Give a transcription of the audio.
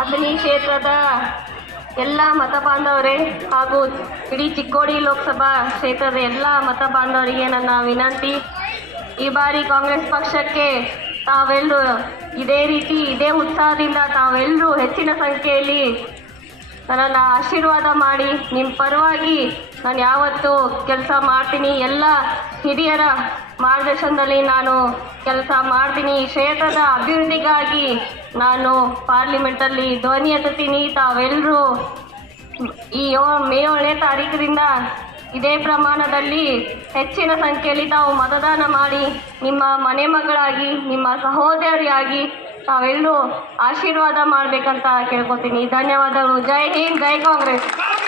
ಅಥಣಿ ಕ್ಷೇತ್ರದ ಎಲ್ಲ ಮತ ಬಾಂಧವರೇ ಹಾಗೂ ಇಡೀ ಚಿಕ್ಕೋಡಿ ಲೋಕಸಭಾ ಕ್ಷೇತ್ರದ ಎಲ್ಲ ಮತ ಬಾಂಧವರಿಗೆ ನನ್ನ ವಿನಂತಿ, ಈ ಬಾರಿ ಕಾಂಗ್ರೆಸ್ ಪಕ್ಷಕ್ಕೆ ತಾವೆಲ್ಲರೂ ಇದೇ ಉತ್ಸಾಹದಿಂದ ತಾವೆಲ್ಲರೂ ಹೆಚ್ಚಿನ ಸಂಖ್ಯೆಯಲ್ಲಿ ನನ್ನನ್ನು ಆಶೀರ್ವಾದ ಮಾಡಿ ನಿಮ್ಮ ಪರವಾಗಿ ನಾನು ಯಾವತ್ತೂ ಕೆಲಸ ಮಾಡ್ತೀನಿ. ಎಲ್ಲ ಹಿರಿಯರ ಮಾರ್ಗದರ್ಶನದಲ್ಲಿ ನಾನು ಕೆಲಸ ಮಾಡ್ತೀನಿ. ಕ್ಷೇತ್ರದ ಅಭಿವೃದ್ಧಿಗಾಗಿ ನಾನು ಪಾರ್ಲಿಮೆಂಟಲ್ಲಿ ಧ್ವನಿ ಎತ್ತುತ್ತೀನಿ. ತಾವೆಲ್ಲರೂ ಈ ಮೇ 7ನೇ ತಾರೀಕರಿಂದ ಇದೇ ಪ್ರಮಾಣದಲ್ಲಿ ಹೆಚ್ಚಿನ ಸಂಖ್ಯೆಯಲ್ಲಿ ತಾವು ಮತದಾನ ಮಾಡಿ ನಿಮ್ಮ ಮನೆ ಮಗಳಾಗಿ, ನಿಮ್ಮ ಸಹೋದರಿಯಾಗಿ ತಾವೆಲ್ಲರೂ ಆಶೀರ್ವಾದ ಮಾಡಬೇಕಂತ ಕೇಳ್ಕೊತೀನಿ. ಧನ್ಯವಾದಗಳು. ಜೈ ಹಿಂದ್, ಜೈ ಕಾಂಗ್ರೆಸ್.